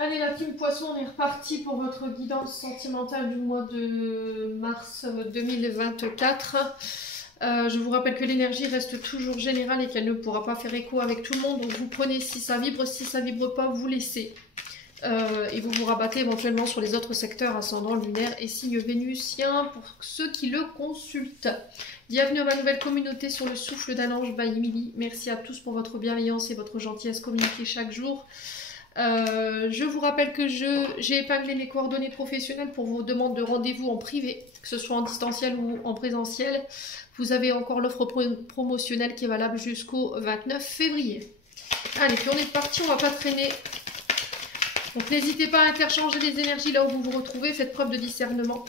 Allez la team Poisson, on est reparti pour votre guidance sentimentale du mois de mars 2024. Je vous rappelle que l'énergie reste toujours générale et qu'elle ne pourra pas faire écho avec tout le monde. Donc vous prenez si ça vibre pas, vous laissez. Et vous vous rabattez éventuellement sur les autres secteurs ascendant, lunaire et signe vénusien pour ceux qui le consultent. Bienvenue à ma nouvelle communauté sur le souffle d'un ange by Emily. Merci à tous pour votre bienveillance et votre gentillesse communiquée chaque jour. Je vous rappelle que j'ai épinglé mes coordonnées professionnelles pour vos demandes de rendez-vous en privé, que ce soit en distanciel ou en présentiel. Vous avez encore l'offre promotionnelle qui est valable jusqu'au 29 février. Allez, puis on est parti, on va pas traîner. Donc n'hésitez pas à interchanger les énergies là où vous vous retrouvez, faites preuve de discernement.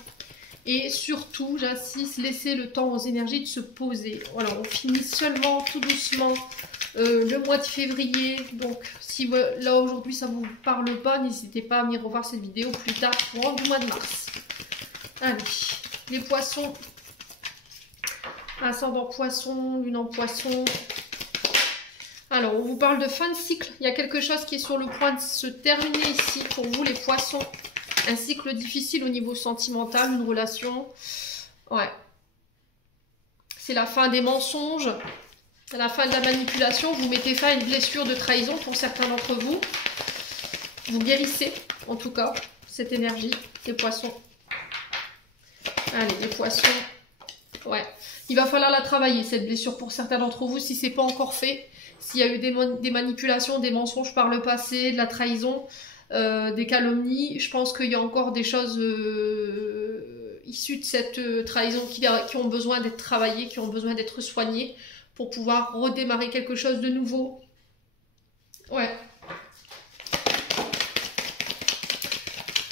Et surtout, j'insiste, laissez le temps aux énergies de se poser. Voilà, on finit seulement tout doucement le mois de février. Donc si là aujourd'hui ça ne vous parle pas, n'hésitez pas à venir revoir cette vidéo plus tard pour le mois de mars. Allez, les poissons. Ascendant poisson, lune en poisson. Alors, on vous parle de fin de cycle. Il y a quelque chose qui est sur le point de se terminer ici pour vous les poissons. Un cycle difficile au niveau sentimental, une relation. Ouais. C'est la fin des mensonges, la fin de la manipulation. Vous mettez fin à une blessure de trahison pour certains d'entre vous. Vous guérissez, en tout cas, cette énergie, les poissons. Allez, les poissons. Ouais. Il va falloir la travailler, cette blessure, pour certains d'entre vous, si ce n'est pas encore fait. S'il y a eu des manipulations, des mensonges par le passé, de la trahison, des calomnies, je pense qu'il y a encore des choses issues de cette trahison qui ont besoin d'être travaillées, qui ont besoin d'être soignées pour pouvoir redémarrer quelque chose de nouveau. Ouais.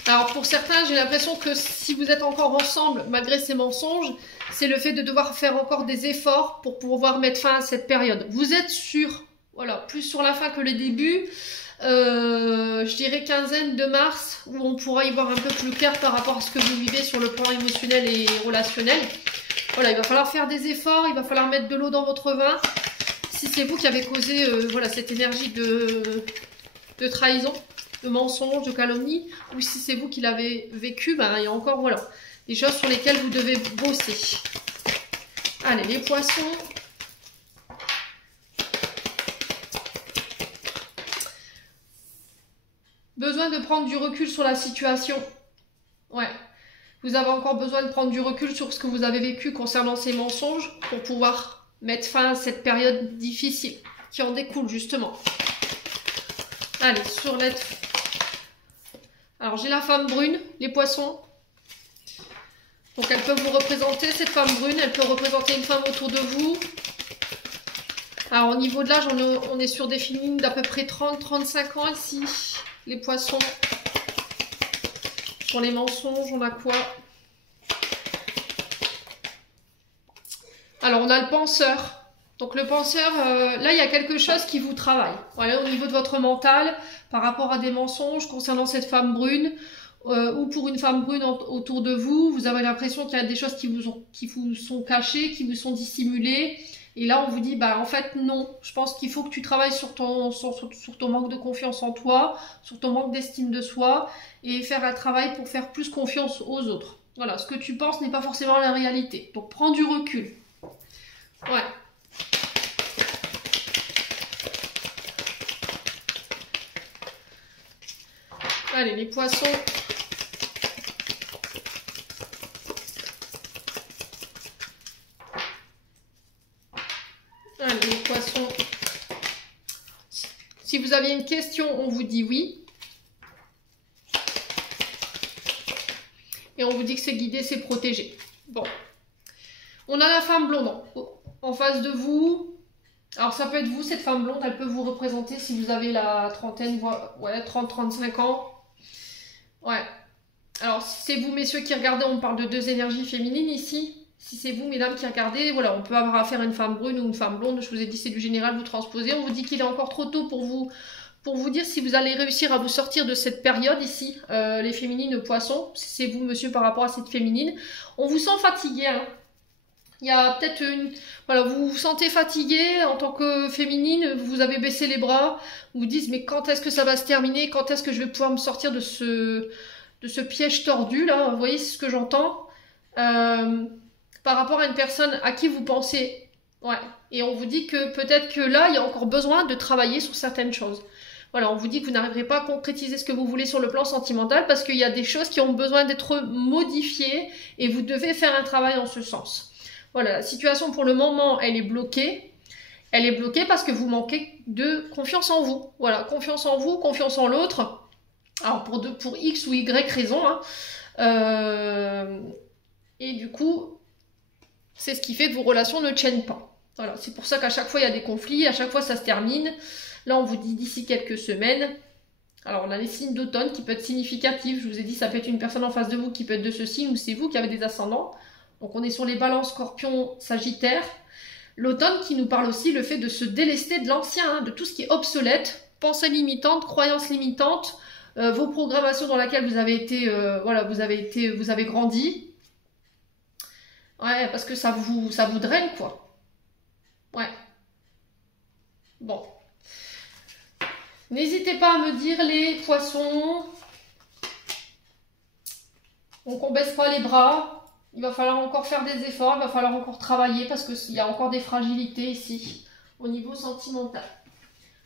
Alors pour certains, j'ai l'impression que si vous êtes encore ensemble, malgré ces mensonges, c'est le fait de devoir faire encore des efforts pour pouvoir mettre fin à cette période. Vous êtes sûr, voilà, plus sur la fin que le début, je dirais quinzaine de mars, où on pourra y voir un peu plus clair par rapport à ce que vous vivez sur le plan émotionnel et relationnel. Voilà, il va falloir faire des efforts, il va falloir mettre de l'eau dans votre vin. Si c'est vous qui avez causé voilà, cette énergie de trahison, de mensonge, de calomnie, ou si c'est vous qui l'avez vécu, ben, il y a encore voilà, des choses sur lesquelles vous devez bosser. Allez, les poissons. Besoin de prendre du recul sur la situation. Ouais. Vous avez encore besoin de prendre du recul sur ce que vous avez vécu concernant ces mensonges pour pouvoir mettre fin à cette période difficile qui en découle justement. Allez, sur l'aide. Alors, j'ai la femme brune, les poissons. Donc, elle peut vous représenter, cette femme brune. Elle peut représenter une femme autour de vous. Alors, au niveau de l'âge, on est sur des féminines d'à peu près 30-35 ans ici. Les poissons. Pour les mensonges, on a quoi? Alors, on a le penseur. Donc le penseur, là il y a quelque chose qui vous travaille. Voilà, au niveau de votre mental, par rapport à des mensonges concernant cette femme brune, ou pour une femme brune autour de vous, vous avez l'impression qu'il y a des choses qui vous sont cachées, qui vous sont dissimulées. Et là on vous dit, bah en fait non, je pense qu'il faut que tu travailles sur ton manque de confiance en toi, sur ton manque d'estime de soi, et faire un travail pour faire plus confiance aux autres. Voilà, ce que tu penses n'est pas forcément la réalité. Donc prends du recul. Ouais. Allez, les poissons. Allez, les poissons. Si vous aviez une question, on vous dit oui. Et on vous dit que c'est guidé, c'est protégé. Bon. On a la femme blonde en face de vous. Alors ça peut être vous, cette femme blonde, elle peut vous représenter si vous avez la trentaine, ouais, 30-35 ans. Ouais. Alors si c'est vous, messieurs, qui regardez, on parle de deux énergies féminines ici. Si c'est vous, mesdames, qui regardez, voilà, on peut avoir affaire à une femme brune ou une femme blonde. Je vous ai dit, c'est du général, vous transposez. On vous dit qu'il est encore trop tôt pour vous dire si vous allez réussir à vous sortir de cette période ici, les féminines poissons. Si c'est vous, monsieur, par rapport à cette féminine. On vous sent fatigué, hein. Il y a peut-être une... Voilà, vous vous sentez fatigué en tant que féminine, vous avez baissé les bras, vous vous dites mais quand est-ce que ça va se terminer? Quand est-ce que je vais pouvoir me sortir de ce piège tordu là? Vous voyez ce que j'entends? Par rapport à une personne à qui vous pensez... Ouais. Et on vous dit que peut-être que là, il y a encore besoin de travailler sur certaines choses. Voilà, on vous dit que vous n'arriverez pas à concrétiser ce que vous voulez sur le plan sentimental parce qu'il y a des choses qui ont besoin d'être modifiées et vous devez faire un travail en ce sens. Voilà, la situation pour le moment, elle est bloquée. Elle est bloquée parce que vous manquez de confiance en vous. Voilà, confiance en vous, confiance en l'autre. Alors pour X ou Y raison. Hein. Et du coup, c'est ce qui fait que vos relations ne tiennent pas. Voilà, c'est pour ça qu'à chaque fois, il y a des conflits, à chaque fois, ça se termine. Là, on vous dit d'ici quelques semaines. Alors, on a les signes d'automne qui peuvent être significatifs. Je vous ai dit, ça peut être une personne en face de vous qui peut être de ce signe ou c'est vous qui avez des ascendants. Donc, on est sur les balances, scorpion, sagittaire. L'automne qui nous parle aussi le fait de se délester de l'ancien, hein, de tout ce qui est obsolète, pensées limitantes, croyances limitantes, vos programmations dans lesquelles vous avez été, voilà, vous avez grandi. Ouais, parce que ça vous draine, quoi. Ouais. Bon. N'hésitez pas à me dire les poissons. Donc on baisse pas les bras. Il va falloir encore faire des efforts. Il va falloir encore travailler parce qu'il y a encore des fragilités ici au niveau sentimental.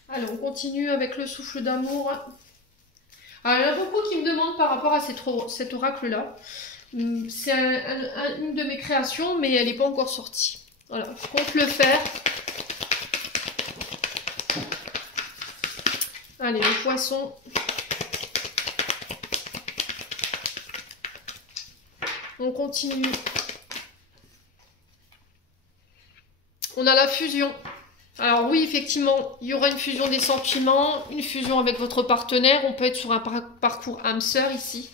Allez, on continue avec le souffle d'amour. Alors, il y en a beaucoup qui me demandent par rapport à cet oracle-là. C'est une de mes créations, mais elle n'est pas encore sortie. Voilà, je compte le faire. Allez, le poisson. On continue. On a la fusion. Alors oui, effectivement, il y aura une fusion des sentiments, une fusion avec votre partenaire. On peut être sur un parcours âme-sœur ici.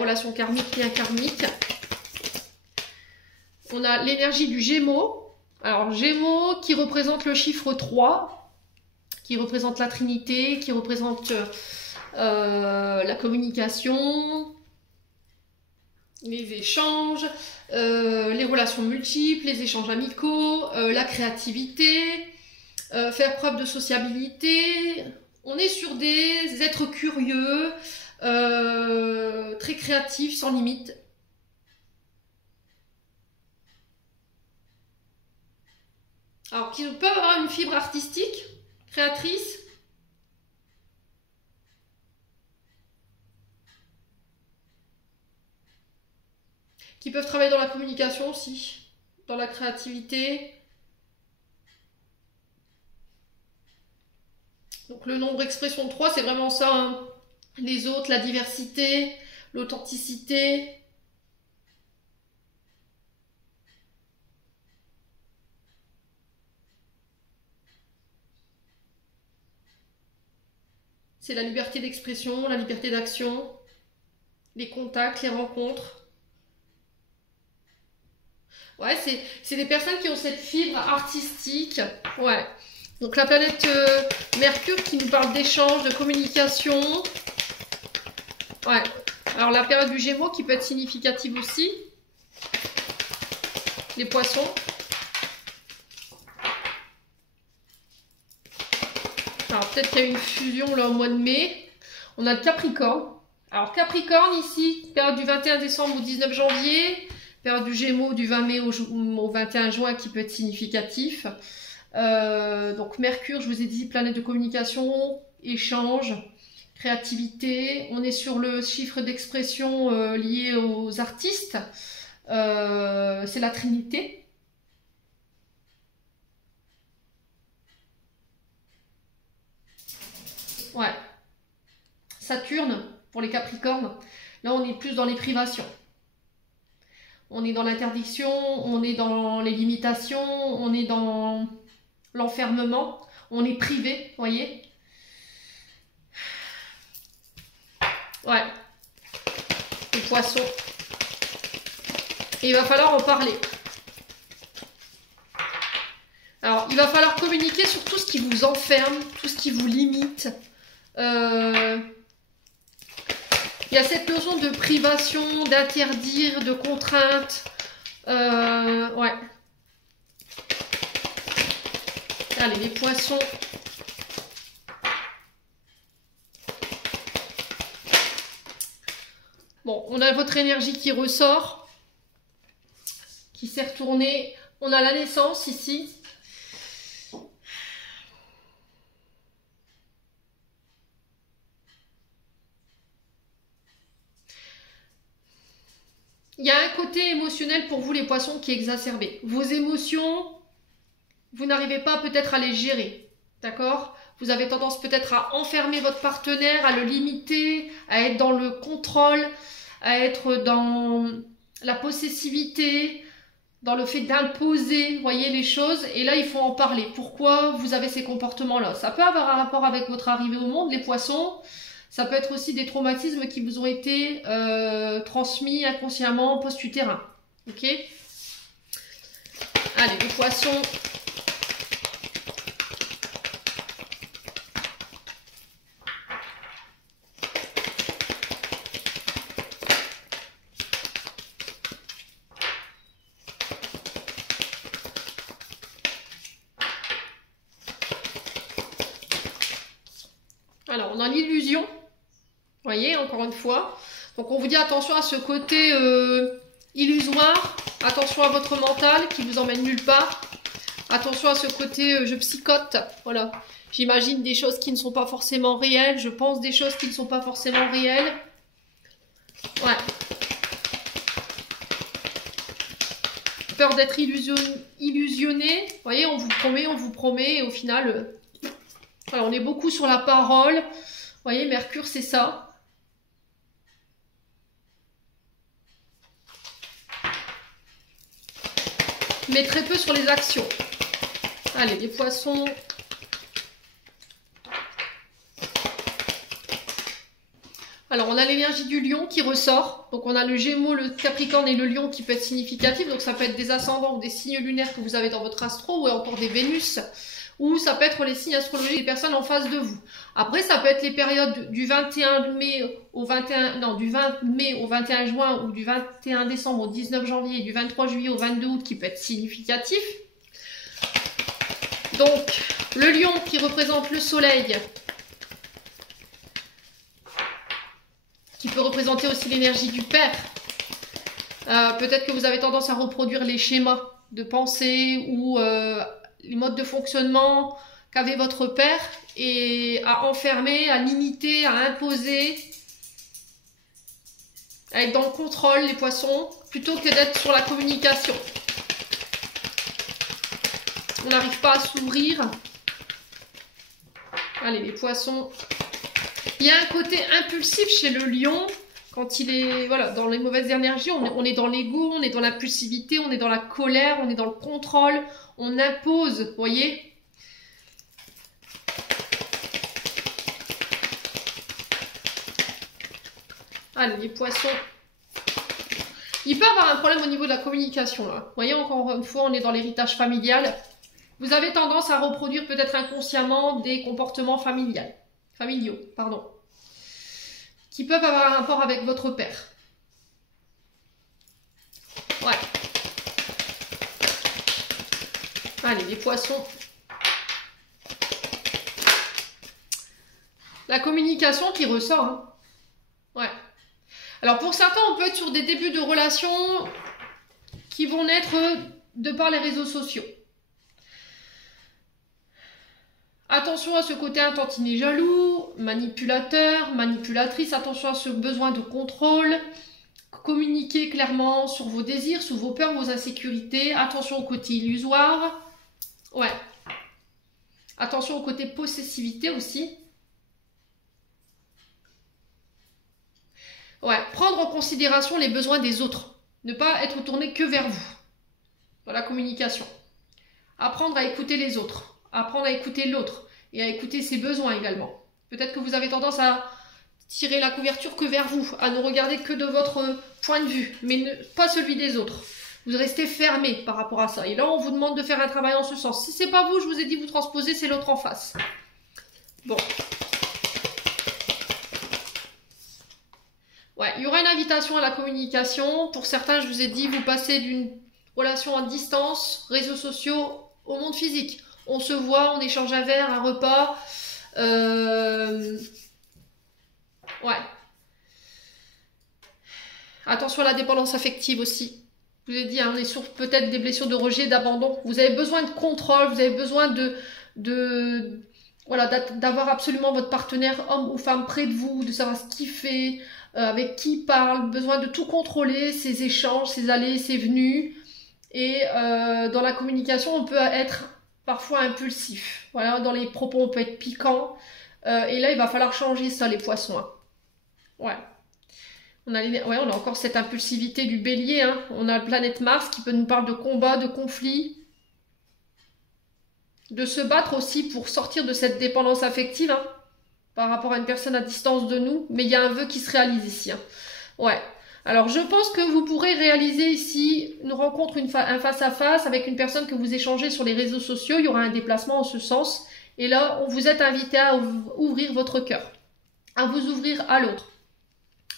Relation karmique, lien karmique. On a l'énergie du Gémeaux. Alors Gémeaux qui représente le chiffre 3, qui représente la Trinité, qui représente la communication, les échanges, les relations multiples, les échanges amicaux, la créativité, faire preuve de sociabilité. On est sur des êtres curieux, très créatifs, sans limite. Alors, qui peuvent avoir une fibre artistique, créatrice. Qui peuvent travailler dans la communication aussi, dans la créativité. Donc le nombre expression 3, c'est vraiment ça, hein. Les autres, la diversité, l'authenticité. C'est la liberté d'expression, la liberté d'action, les contacts, les rencontres. Ouais, c'est des personnes qui ont cette fibre artistique. Ouais. Donc la planète Mercure qui nous parle d'échange, de communication. Ouais. Alors la période du Gémeaux qui peut être significative aussi. Les poissons. Alors peut-être qu'il y a une fusion là au mois de mai. On a le Capricorne. Alors Capricorne ici, période du 21 décembre au 19 janvier. Période du Gémeaux du 20 mai au 21 juin qui peut être significatif. Donc Mercure, je vous ai dit, planète de communication, échange, créativité. On est sur le chiffre d'expression lié aux artistes. C'est la Trinité. Ouais. Saturne, pour les Capricornes. Là, on est plus dans les privations. On est dans l'interdiction, on est dans les limitations, on est dans l'enfermement, on est privé, vous voyez. Ouais. Les poissons. Et il va falloir en parler. Alors, il va falloir communiquer sur tout ce qui vous enferme, tout ce qui vous limite. Il y a cette notion de privation, d'interdire, de contrainte. Ouais. Allez, les poissons. Bon, on a votre énergie qui ressort, qui s'est retournée. On a la naissance ici. Il y a un côté émotionnel pour vous les poissons qui est exacerbé. Vos émotions, vous n'arrivez pas peut-être à les gérer, d'accord? Vous avez tendance peut-être à enfermer votre partenaire, à le limiter, à être dans le contrôle, à être dans la possessivité, dans le fait d'imposer, voyez, les choses. Et là, il faut en parler. Pourquoi vous avez ces comportements-là? Ça peut avoir un rapport avec votre arrivée au monde, les poissons. Ça peut être aussi des traumatismes qui vous ont été transmis inconsciemment, post-utérin. Ok? Allez, les poissons. Alors, on a l'illusion. Vous voyez, encore une fois. Donc, on vous dit attention à ce côté illusoire. Attention à votre mental qui vous emmène nulle part. Attention à ce côté je psychote. Voilà. J'imagine des choses qui ne sont pas forcément réelles. Je pense des choses qui ne sont pas forcément réelles. Ouais. Peur d'être illusionné. Vous voyez, on vous promet. Et au final, voilà, on est beaucoup sur la parole. Vous voyez, Mercure, c'est ça. Mais très peu sur les actions. Allez, les poissons. Alors, on a l'énergie du lion qui ressort. Donc, on a le Gémeaux, le Capricorne et le lion qui peut être significatif. Donc, ça peut être des ascendants ou des signes lunaires que vous avez dans votre astro ou encore des Vénus. Ou ça peut être les signes astrologiques des personnes en face de vous. Après, ça peut être les périodes du 21 mai au 21... Non, du 20 mai au 21 juin ou du 21 décembre au 19 janvier et du 23 juillet au 22 août qui peut être significatif. Donc, le lion qui représente le soleil, qui peut représenter aussi l'énergie du père. Peut-être que vous avez tendance à reproduire les schémas de pensée ou les modes de fonctionnement qu'avait votre père et à enfermer, à limiter, à imposer, à être dans le contrôle, les poissons, plutôt que d'être sur la communication. On n'arrive pas à s'ouvrir. Allez, les poissons. Il y a un côté impulsif chez le lion. Quand il est voilà, dans les mauvaises énergies, on est dans l'ego, on est dans l'impulsivité, on est dans la colère, on est dans le contrôle, on impose, vous voyez. Allez, les poissons. Il peut y avoir un problème au niveau de la communication, là. Vous voyez, encore une fois, on est dans l'héritage familial. Vous avez tendance à reproduire peut-être inconsciemment des comportements familiaux, pardon, qui peuvent avoir un rapport avec votre père. Ouais. Allez, les poissons. La communication qui ressort. Hein. Ouais. Alors, pour certains, on peut être sur des débuts de relations qui vont naître de par les réseaux sociaux. Attention à ce côté un tantinet jaloux, manipulateur, manipulatrice. Attention à ce besoin de contrôle. Communiquez clairement sur vos désirs, sur vos peurs, vos insécurités. Attention au côté illusoire. Ouais. Attention au côté possessivité aussi. Ouais. Prendre en considération les besoins des autres. Ne pas être tourné que vers vous. Dans la communication. Apprendre à écouter les autres. Apprendre à écouter l'autre et à écouter ses besoins également. Peut-être que vous avez tendance à tirer la couverture que vers vous, à ne regarder que de votre point de vue, mais pas celui des autres. Vous restez fermé par rapport à ça. Et là, on vous demande de faire un travail en ce sens. Si c'est pas vous, je vous ai dit vous transposez, c'est l'autre en face. Bon. Ouais, il y aura une invitation à la communication. Pour certains, je vous ai dit, vous passez d'une relations à distance, réseaux sociaux, au monde physique. On se voit, on échange un verre, un repas. Ouais. Attention à la dépendance affective aussi. Je vous ai dit, hein, on est sur peut-être des blessures de rejet, d'abandon. Vous avez besoin de contrôle, vous avez besoin voilà, d'avoir absolument votre partenaire, homme ou femme, près de vous, de savoir ce qu'il fait, avec qui il parle, besoin de tout contrôler, ses échanges, ses allées, ses venues. Et dans la communication, on peut être parfois impulsif. Voilà, dans les propos, on peut être piquant. Et là, il va falloir changer ça, les poissons. Hein. Ouais. On a encore cette impulsivité du bélier. Hein. On a la planète Mars qui peut nous parler de combat, de conflit. De se battre aussi pour sortir de cette dépendance affective. Hein, par rapport à une personne à distance de nous. Mais il y a un vœu qui se réalise ici. Hein. Ouais. Alors, je pense que vous pourrez réaliser ici une rencontre, un face-à-face avec une personne que vous échangez sur les réseaux sociaux. Il y aura un déplacement en ce sens. Et là, on vous êtes invité à ouvrir votre cœur, à vous ouvrir à l'autre.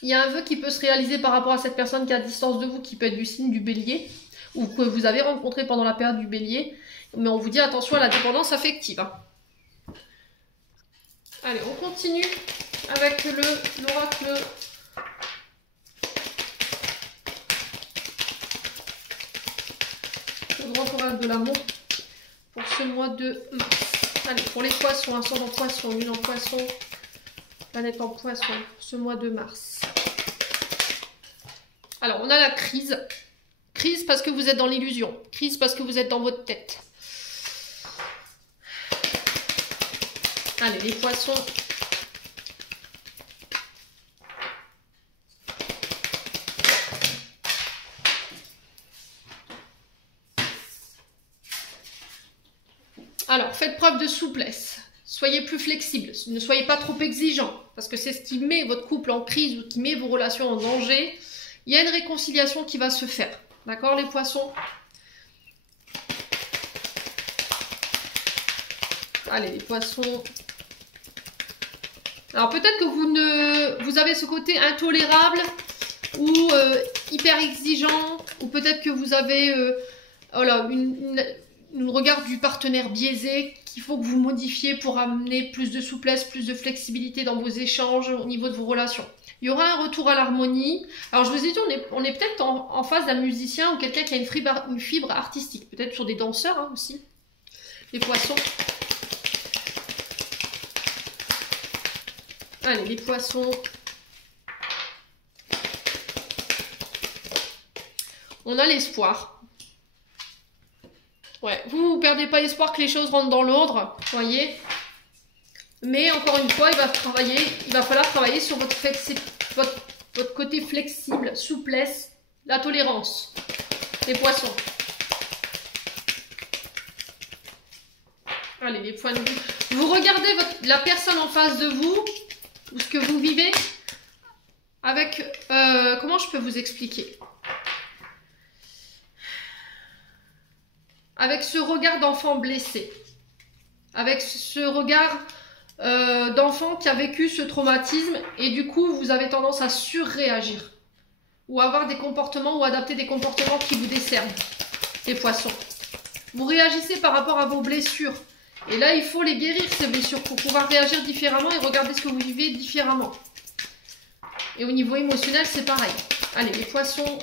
Il y a un vœu qui peut se réaliser par rapport à cette personne qui est à distance de vous, qui peut être du signe du bélier, ou que vous avez rencontré pendant la période du bélier. Mais on vous dit attention à la dépendance affective. Hein. Allez, on continue avec l'oracle. Le grand oracle de l'amour pour ce mois de mars. Allez, pour les poissons, ascendant en poisson, lune en poisson, planète en poisson, pour ce mois de mars. Alors, on a la crise. Crise parce que vous êtes dans l'illusion. Crise parce que vous êtes dans votre tête. Allez, les poissons. Alors, faites preuve de souplesse. Soyez plus flexible. Ne soyez pas trop exigeant. Parce que c'est ce qui met votre couple en crise ou qui met vos relations en danger. Il y a une réconciliation qui va se faire. D'accord, les poissons? Allez, les poissons. Alors, peut-être que vous avez ce côté intolérable ou hyper exigeant. Ou peut-être que vous avez voilà, une regard du partenaire biaisé qu'il faut que vous modifiez pour amener plus de souplesse, plus de flexibilité dans vos échanges au niveau de vos relations. Il y aura un retour à l'harmonie. Alors je vous ai dit, on est peut-être en face d'un musicien ou quelqu'un qui a une fibre artistique. Peut-être sur des danseurs hein, aussi. Les poissons. Allez, les poissons. On a l'espoir. Ouais, vous ne perdez pas espoir que les choses rentrent dans l'ordre, voyez. Mais encore une fois, il va falloir travailler sur votre côté flexible, souplesse, la tolérance. Les poissons. Allez, les points de vue. Vous regardez la personne en face de vous, ou ce que vous vivez, avec... comment je peux vous expliquer ? Avec ce regard d'enfant blessé, avec ce regard d'enfant qui a vécu ce traumatisme et du coup vous avez tendance à surréagir ou avoir des comportements ou adapter des comportements qui vous desservent, les poissons. Vous réagissez par rapport à vos blessures et là il faut les guérir ces blessures pour pouvoir réagir différemment et regarder ce que vous vivez différemment. Et au niveau émotionnel c'est pareil. Allez les poissons,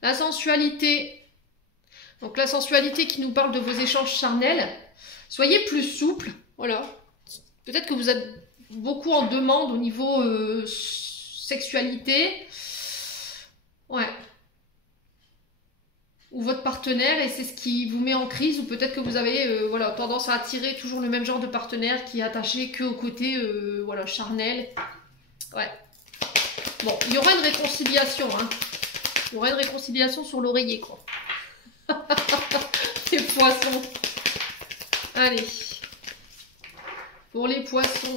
la sensualité. Donc la sensualité qui nous parle de vos échanges charnels. Soyez plus souple. Voilà. Peut-être que vous êtes beaucoup en demande au niveau sexualité. Ouais. Ou votre partenaire et c'est ce qui vous met en crise. Ou peut-être que vous avez voilà, tendance à attirer toujours le même genre de partenaire qui est attaché qu'au côté voilà, charnel. Ouais. Bon, il y aura une réconciliation. Hein. Il y aura une réconciliation sur l'oreiller, quoi. Les poissons. Allez. Pour les poissons.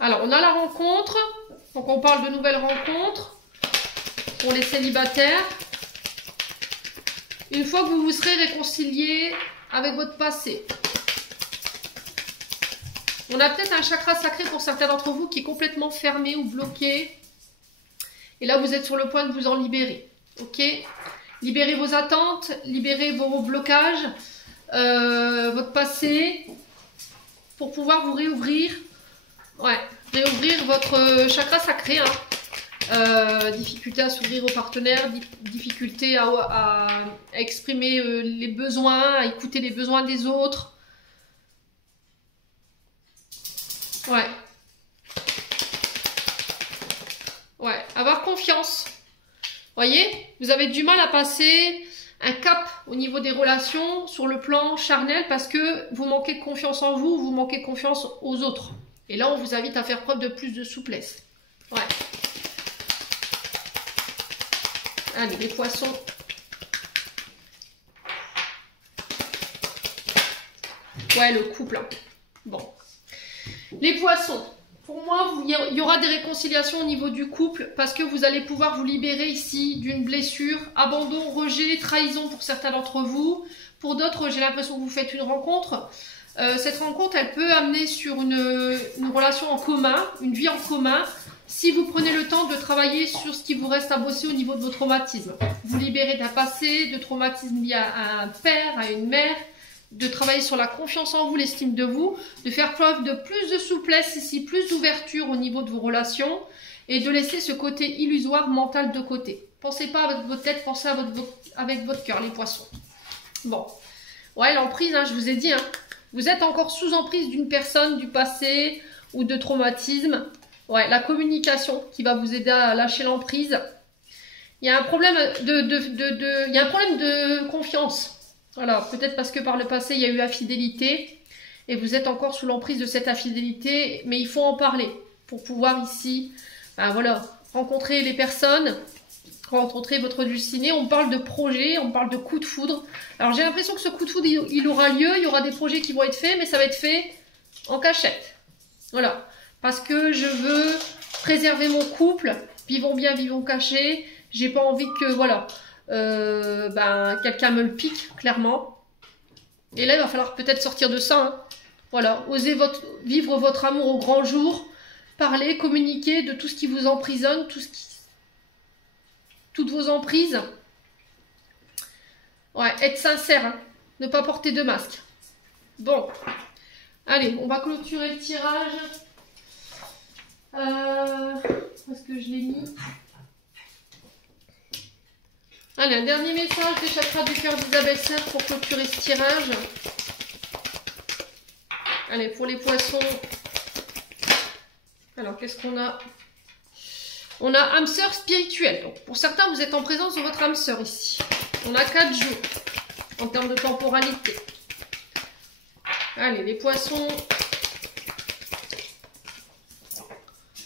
Alors, on a la rencontre. Donc, on parle de nouvelles rencontres. Pour les célibataires. Une fois que vous vous serez réconciliés avec votre passé. On a peut-être un chakra sacré pour certains d'entre vous qui est complètement fermé ou bloqué. Et là, vous êtes sur le point de vous en libérer. Ok? Libérez vos attentes, libérez vos blocages, votre passé, pour pouvoir vous réouvrir. Ouais, réouvrir votre chakra sacré. Hein. Difficulté à s'ouvrir aux partenaires, difficulté à exprimer les besoins, à écouter les besoins des autres. Ouais. Ouais, avoir confiance. Voyez, vous avez du mal à passer un cap au niveau des relations sur le plan charnel parce que vous manquez de confiance en vous, vous manquez de confiance aux autres. Et là, on vous invite à faire preuve de plus de souplesse. Ouais. Allez, les poissons. Ouais, le couple. Hein. Bon. Les poissons. Pour moi, il y aura des réconciliations au niveau du couple parce que vous allez pouvoir vous libérer ici d'une blessure, abandon, rejet, trahison pour certains d'entre vous. Pour d'autres, j'ai l'impression que vous faites une rencontre. Cette rencontre, elle peut amener sur une relation en commun, une vie en commun, si vous prenez le temps de travailler sur ce qui vous reste à bosser au niveau de vos traumatismes. Vous libérez d'un passé, de traumatismes liés à un père, à une mère, de travailler sur la confiance en vous, l'estime de vous, de faire preuve de plus de souplesse ici, plus d'ouverture au niveau de vos relations et de laisser ce côté illusoire mental de côté. Pensez pas avec votre tête, pensez avec votre cœur, les poissons. Bon, ouais, l'emprise, hein, je vous ai dit, hein, vous êtes encore sous emprise d'une personne du passé ou de traumatisme. Ouais, la communication qui va vous aider à lâcher l'emprise. Il y a un problème il y a un problème de confiance. Voilà, peut-être parce que par le passé, il y a eu infidélité et vous êtes encore sous l'emprise de cette infidélité, mais il faut en parler pour pouvoir ici, ben voilà, rencontrer les personnes, rencontrer votre destiné. On parle de projet, on parle de coup de foudre. Alors j'ai l'impression que ce coup de foudre, il aura lieu, il y aura des projets qui vont être faits, mais ça va être fait en cachette. Voilà, parce que je veux préserver mon couple, vivons bien, vivons cachés, j'ai pas envie que, voilà... quelqu'un me le pique, clairement. Et là, il va falloir peut-être sortir de ça. Hein. Voilà, osez vivre votre amour au grand jour, parler, communiquer de tout ce qui vous emprisonne, toutes vos emprises. Ouais, être sincère, hein. Ne pas porter de masque. Bon, allez, on va clôturer le tirage. Parce que je l'ai mis. Allez, un dernier message des chakras du cœur d'Isabelle Serre pour clôturer ce tirage. Allez, pour les poissons. Alors, qu'est-ce qu'on a? On a âme sœur spirituelle. Donc, pour certains, vous êtes en présence de votre âme sœur ici. On a 4 jours en termes de temporalité. Allez, les poissons.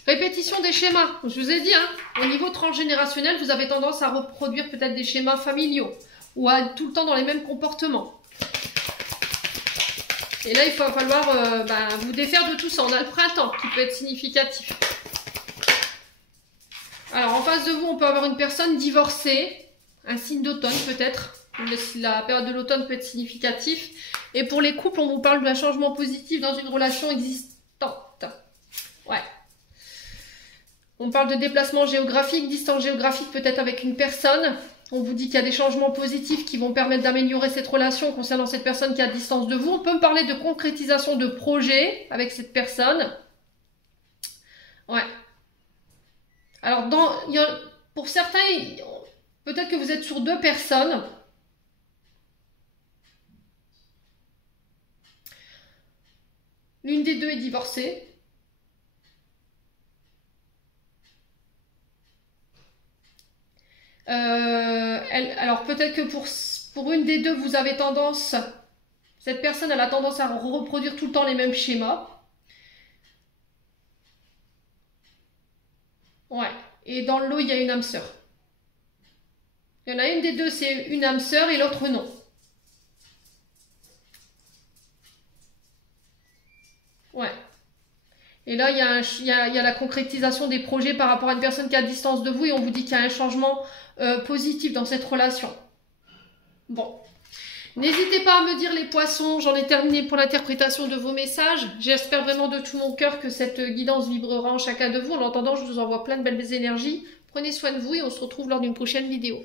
Répétition des schémas. Je vous ai dit, hein, au niveau transgénérationnel, vous avez tendance à reproduire peut-être des schémas familiaux ou à être tout le temps dans les mêmes comportements. Et là, il va falloir vous défaire de tout ça. On a le printemps qui peut être significatif. Alors, en face de vous, on peut avoir une personne divorcée, un signe d'automne peut-être. La période de l'automne peut être significative. Et pour les couples, on vous parle d'un changement positif dans une relation existante. Ouais. On parle de déplacement géographique, distance géographique peut-être avec une personne. On vous dit qu'il y a des changements positifs qui vont permettre d'améliorer cette relation concernant cette personne qui est à distance de vous. On peut me parler de concrétisation de projet avec cette personne. Ouais. Alors, pour certains, peut-être que vous êtes sur 2 personnes. L'une des 2 est divorcée. Alors peut-être que pour une des 2, vous avez tendance, cette personne elle a tendance à reproduire tout le temps les mêmes schémas. Ouais. Et dans le lot, il y a une âme sœur. Il y en a une des 2, c'est une âme sœur et l'autre non. Ouais. Et là, il y a la concrétisation des projets par rapport à une personne qui est à distance de vous et on vous dit qu'il y a un changement positif dans cette relation. Bon. N'hésitez pas à me dire les poissons, j'en ai terminé pour l'interprétation de vos messages. J'espère vraiment de tout mon cœur que cette guidance vibrera en chacun de vous. En attendant, je vous envoie plein de belles énergies. Prenez soin de vous et on se retrouve lors d'une prochaine vidéo.